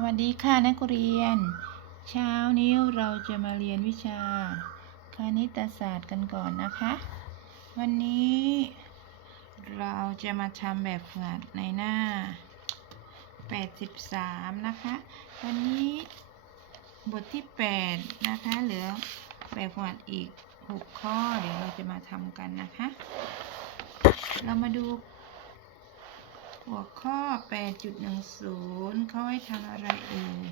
วัสดีค่ะนักเรียน เช้านี้เราจะมาเรียนวิชา คณิตศาสตร์กันก่อนนะคะ วันนี้เราจะมาทำแบบฝึกหัดในหน้า 83 นะคะ วันนี้บทที่ 8 นะคะ เหลือแบบฝึกหัดอีก 6 ข้อเดี๋ยวเราจะมาทำกันนะคะ เรามาดู หัวข้อ 8.10 เขาให้ทำอะไรเอ่ย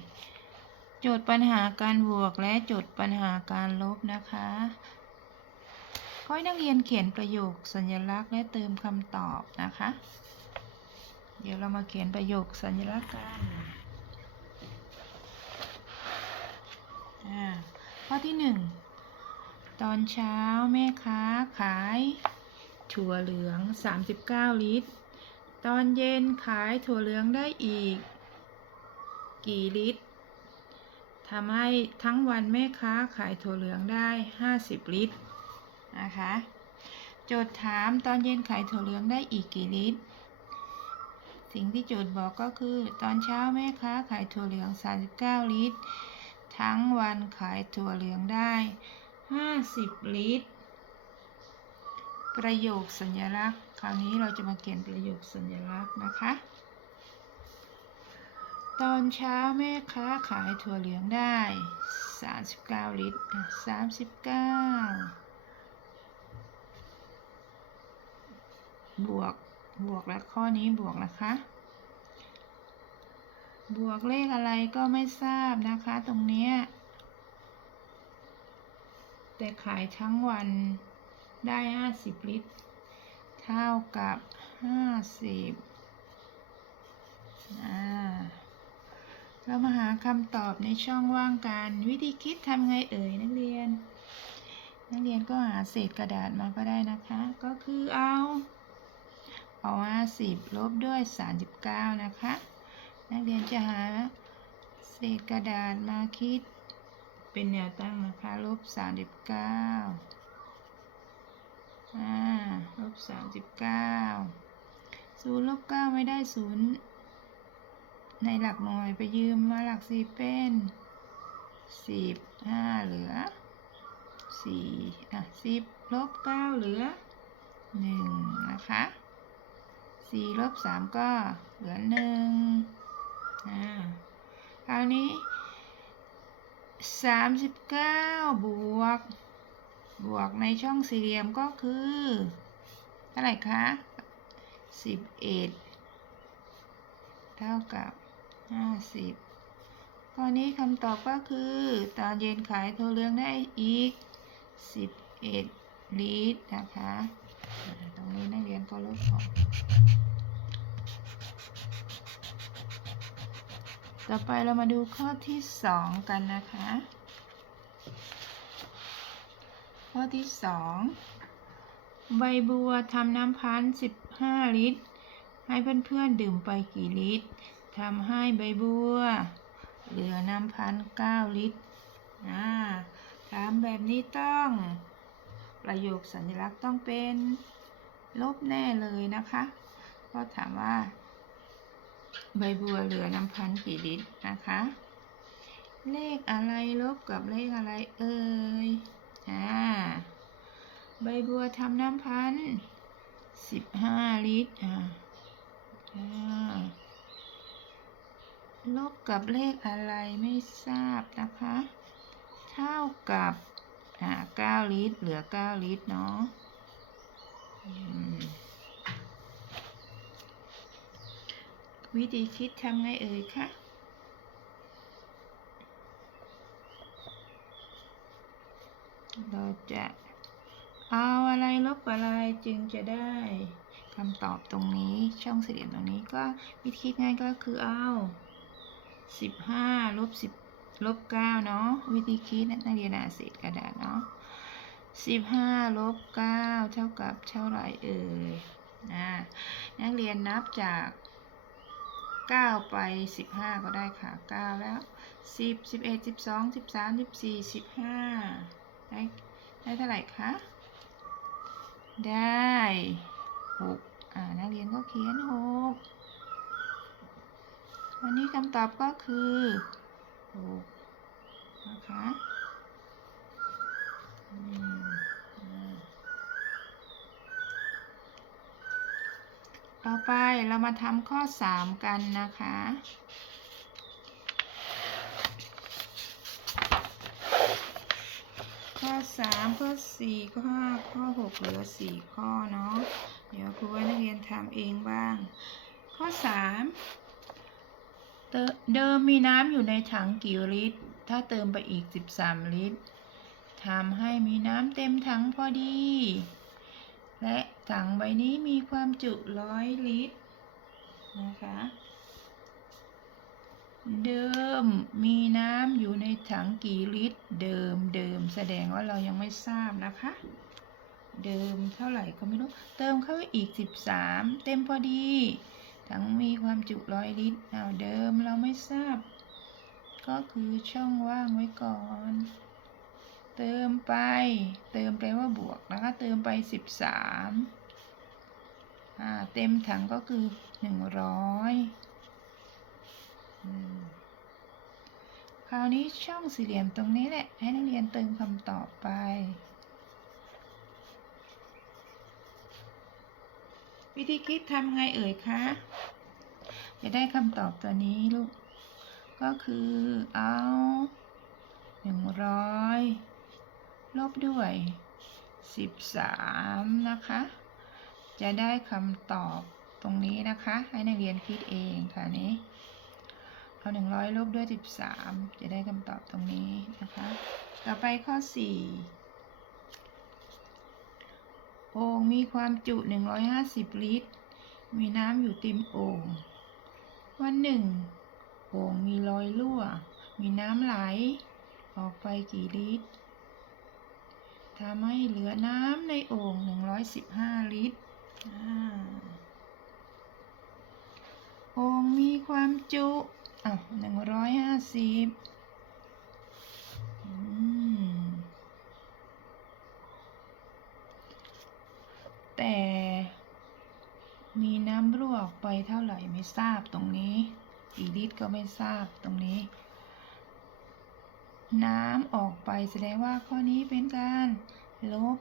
โจทย์ปัญหาการบวกและโจทย์ปัญหาการลบนะคะเขาให้นักเรียนเขียนประโยคสัญลักษณ์และเติมคำตอบนะคะ เดี๋ยวเรามาเขียนประโยคสัญลักษณ์กันข้อที่หนึ่งตอนเช้าแม่ค้าขายถั่วเหลือง 39 ลิตร ตอนเย็นขายถั่วเหลืองได้อีก กี่ลิตรทำให้ทั้งวันแม่ค้าขายถั่วเหลืองได้ 50 ลิตรนะคะโจทย์ถามตอนเย็นขายถั่วเหลืองได้อีกกี่ลิตร สิ่งที่โจทย์บอกก็คือ ตอนเช้าแม่ค้าขายถั่วเหลือง 39 ลิตร ทั้งวันขายถั่วเหลืองได้ 50 ลิตร ประโยคสัญลักษณ์ คราวนี้เราจะมาเขียนประโยคสัญลักษณ์นะคะ ตอนเช้าแม่ค้าขายถั่วเหลืองได้ 39 ลิตร 39 บวก บวกและข้อนี้บวกนะคะ บวกเลขอะไรก็ไม่ทราบนะคะตรงเนี้ยแต่ขายทั้งวัน ได้50ลิตร เท่ากับ50อ่าเรามาหาคำตอบในช่องว่างกัน วิธีคิดทำไงเอ่ยนักเรียน นักเรียนก็หาเศษกระดาษมาก็ได้นะคะ ก็คือเอาเอา50ลบด้วย 39 นะคะ นักเรียนจะหาเศษกระดาษมาคิดเป็นแนวตั้งนะคะ ลบ 39 อ่าลบสามสิบเก้าศูนย์ลบเก้าไม่ได้ศูนย์ในหลักหน่วยไปยืมมาหลักสี่เป็นสิบห้าเหลือสี่อะสิบลบเก้าเหลือหนึ่งนะคะสี่ลบสามก็เหลือหนึ่งอ่าคราวนี้สามสิบเก้าบวก บวกในช่องสี่เหลี่ยมก็คือเท่าไหร่คะสิบเอ็ดเท่ากับห้าสิบข้อนี้คำตอบก็คือ ตอนเย็นขายโทรเรืองได้อีกสิบเอ็ดลิตรนะคะ ตรงนี้นักเรียนก็ลบออกต่อไปเรามาดูข้อที่สองกันนะคะ ข้อที่สองใบบัวทำน้ำพันสิบห้าลิตร ให้เพื่อนๆดื่มไปกี่ลิตรทำให้ใบบัว เหลือน้ำพันเก้าลิตรถามแบบนี้ต้อง ประโยคสัญลักษณ์ต้องเป็นลบแน่เลยนะคะเพราะถามว่า ใบบัวเหลือน้ำพันกี่ลิตรนะคะ เลขอะไรลบกับเลขอะไรเอ่ย อ่า ใบบัวทำน้ำพันสิบห้าลิตร อ่าลบกับเลขอะไรไม่ทราบนะคะ เท่ากับอ่าเก้าลิตร เหลือเก้าลิตรเนาะวิธีคิดทำไงเอ่ยคะ เราจะเอาอะไรลบอะไรจึงจะได้คำตอบตรงนี้ช่องสี่เหลี่ยมตรงนี้ก็วิธีคิดง่ายก็คือเอาสิบห้าลบสิบลบเก้าเนาะวิธีคิดนักเรียนอ่านเศษกระดาษเนาะสิบห้าลบเก้าเท่ากับเท่าไรเอ่ยอ่านักเรียนนับจากเก้าไปสิบห้าก็ได้ค่ะเก้าแล้วสิบสิบเอ็ดสิบสองสิบสามสิบสี่สิบห้า ได้ได้เท่าไหร่คะได้หกอ่านักเรียนก็เขียนหกวันนี้คำตอบก็คือหกนะคะต่อไปเรามาทำข้อ 3 กันนะคะ ข้อ3ข้อ4ข้อ5ข้อ6เหลือ4ข้อเนาะเดี๋ยวครูให้นักเรียนทำเองบ้าง ข้อ3เติเดิมมีน้ำอยู่ในถังกี่ลิตร ถ้าเติมไปอีก 13 ลิตรทำให้มีน้ำเต็มถังพอดี และถังใบนี้มีความจุร้อยลิตรนะคะ เดิมมีน้ำอยู่ในถังกี่ลิตร เดิมเดิมแสดงว่าเรายังไม่ทราบนะคะ เดิมเท่าไหร่ก็ไม่รู้ เติมเข้าไปอีก 13 เต็มพอดี ถังมีความจุร้อยลิตรเอาเดิมเราไม่ทราบ ก็คือช่องว่างไว้ก่อน เติมไป เติมแปลว่าบวกนะคะ เติมไป 13อ่าเต็มถังก็คือ 100อืม คราวนี้ช่องสี่เหลี่ยมตรงนี้แหละ ให้นักเรียนเติมคำตอบไป วิธีคิดทำไงเอ่ยคะจะได้คำตอบตัวนี้ลูก ก็คือเอาหนึ่งร้อยลบด้วยสิบสามนะคะ จะได้คำตอบตรงนี้นะคะ ให้นักเรียนคิดเองค่ะนี้ เอาหนึ่งร้อยลบด้วยสิบสามจะได้คำตอบตรงนี้นะคะ ต่อไปข้อสี่โอ่งมีความจุ 150 ลิตร มีน้ำอยู่เต็มโอ่ง วันหนึ่ง โอ่งมีรอยรั่ว มีน้ำไหล ออกไปกี่ลิตรทำให้เหลือน้ำในโอ่ง 115 ลิตรอ่าโอ่งมีความจุ อะ150อืมแต่มีน้ำรั่วออกไปเท่าไหร่ไม่ทราบตรงนี้กี่ลิตรก็ไม่ทราบตรงนี้ น้ำออกไปแสดงว่าข้อนี้เป็นการลบ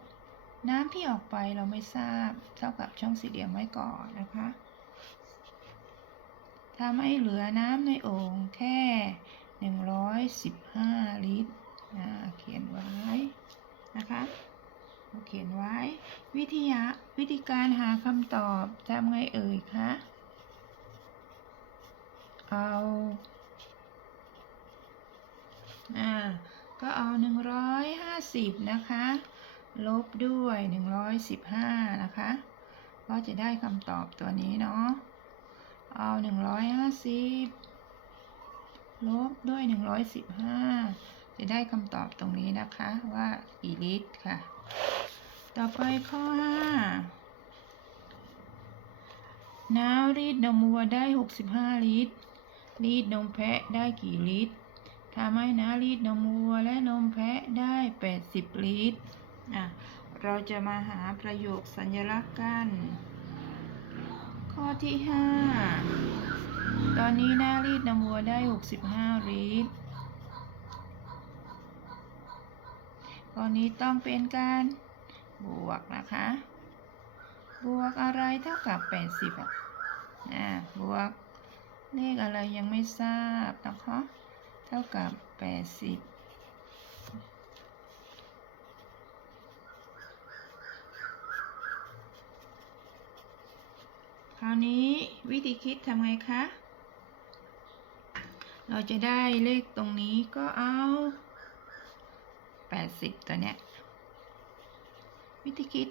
น้ำที่ออกไปเราไม่ทราบเท่ากับช่องสี่เหลี่ยมไว้ก่อนนะคะ ทำให้เหลือน้ำในโอ่งแค่ 115 ลิตรอ่าเขียนไว้นะคะเขียนไว้ วิธีหาวิธีการหาคำตอบทำไงเอ่ยคะเอาอ่าก็เอา 150 นะคะ ลบด้วย 115 นะคะ ก็จะได้คำตอบตัวนี้เนาะ เอา150ลบด้วย115จะได้คำตอบตรงนี้นะคะว่ากี่ลิตรค่ะ ต่อไปข้อ5น้ำรีดนมวัวได้65ลิตร รีดนมแพะได้กี่ลิตรทำให้น้ำรีดนมวัวและนมแพะได้80ลิตร อะ เราจะมาหาประโยคสัญลักษณ์กัน ข้อที่ 5 ตอนนี้น้ารีดนมวัวได้ 65ลิตรข้อนี้ต้องเป็นการบวกนะคะ บวกอะไรเท่ากับ 80อะอ่าบวกเลขอะไรยังไม่ทราบนะคะ เท่ากับ 80 ราวนี้วิธีคิดทำไงคะ เราจะได้เลขตรงนี้ก็เอา 80 ตัวเนี้ย วิธีคิด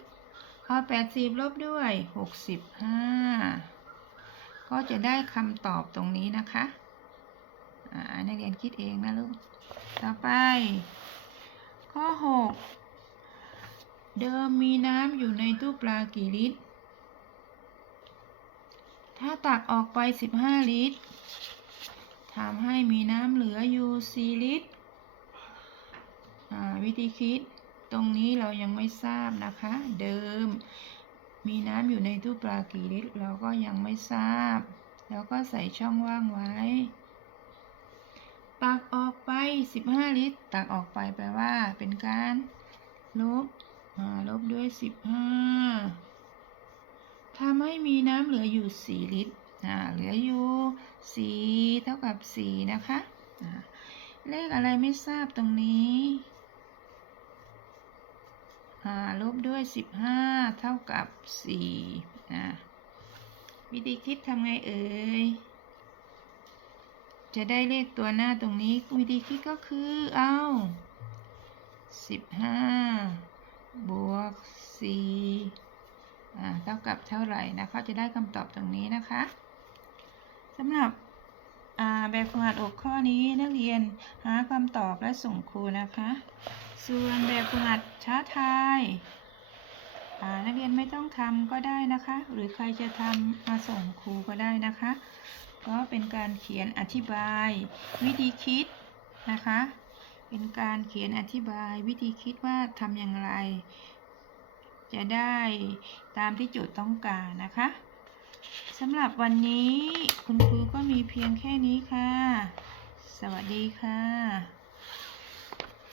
เอา 80 ลบด้วย 65 ก็จะได้คำตอบตรงนี้นะคะอ่านักเรียนคิดเองนะลูก ต่อไป ข้อ 6 เดิมมีน้ำอยู่ในตู้ปลากี่ลิตร ถ้าตักออกไป 15 ลิตรทำให้มีน้ำเหลืออยู่4ลิตรอ่าวิธีคิดตรงนี้เรายังไม่ทราบนะคะ เดิม มีน้ำอยู่ในตู้ปลากี่ลิตร เราก็ยังไม่ทราบ แล้วก็ใส่ช่องว่างไว้ ตักออกไป 15 ลิตร ตักออกไปแปลว่าเป็นการลบอ่าลบด้วย 15 ทำให้มีน้ำเหลืออยู่ 4 ลิตรอ่าเหลืออยู่ 4 เท่ากับ 4 นะคะอ่าเลขอะไรไม่ทราบตรงนี้อ่าลบด้วย 15 เท่ากับ4อ่าวิธีคิดทำไงเอ่ยจะได้เลขตัวหน้าตรงนี้วิธีคิดก็คือเอาสิบวกสี่อ่า เท่ากับเท่าไหร่นะคะ จะได้คำตอบตรงนี้นะคะสำหรับแบบฝึกหัดอกข้อนี้นักเรียนหาคำตอบและส่งครูนะคะ ส่วนแบบฝึกหัดช้าทายนักเรียนไม่ต้องทำก็ได้นะคะ หรือใครจะทำมาส่งครูก็ได้นะคะ ก็เป็นการเขียนอธิบาย วิธีคิดนะคะ เป็นการเขียนอธิบายวิธีคิดว่าทำอย่างไร จะได้ตามที่โจทย์ต้องการนะคะสำหรับวันนี้คุณครูก็มีเพียงแค่นี้ค่ะ สวัสดีค่ะ